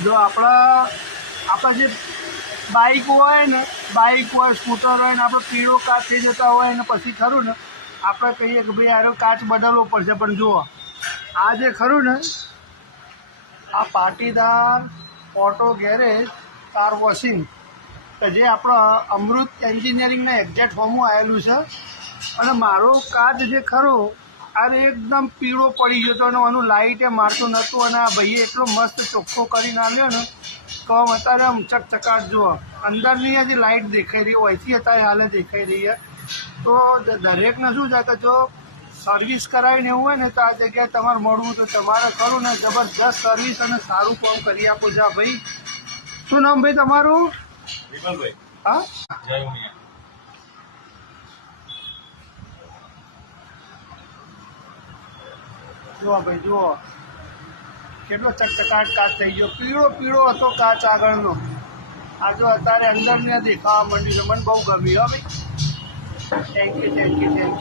જો આપણા જે બાઇક હોય સ્કૂટર હોય ને આપણે પીળો કાચ થઈ જતા હોય ને પછી ખરું ને આપણે કહીએ કે ભાઈ આનો કાચ બદલવો પડશે, પણ જુઓ આ જે ખરું ને આ Patidar auto garage car washing કે જે આપણા અમૃત એન્જિનિયરિંગના એક્ઝેક્ટ ફોર્મમાં આવેલું છે. અને મારો કાચ જે ખરો અરે એકદમ પીળો પડી ગયો હતો અને આનું લાઇટ એ મારતું નહોતું, અને આ ભાઈએ એટલો મસ્ત ચોખ્ખો કરીને આવ્યો ને તો આમ અત્યારે આમ ચકચકાટ જુઓ અંદરની હજી લાઇટ દેખાઈ રહી હોય છે, અત્યારે હાલે દેખાઈ રહી છે. તો દરેકને શું છે કે જો સર્વિસ કરાવીને એવું હોય ને તો આ જગ્યાએ તમારે મળવું તો તમારે ખરું ને જબરદસ્ત સર્વિસ અને સારું કામ કરી આપો છો. ભાઈ શું નામ ભાઈ તમારું? વિમલભાઈ. હા, જય ઉમિયા. જુઓ ભાઈ જુઓ કેટલો ચકચકાટ કાચ થઈ ગયો, પીળો હતો કાચ આગળનો. આ જો અત્યારે અંદરને દેખાવા માંડ્યું છે, મને બહુ ગમ્યું. હો ભાઈ, થેન્ક યુ.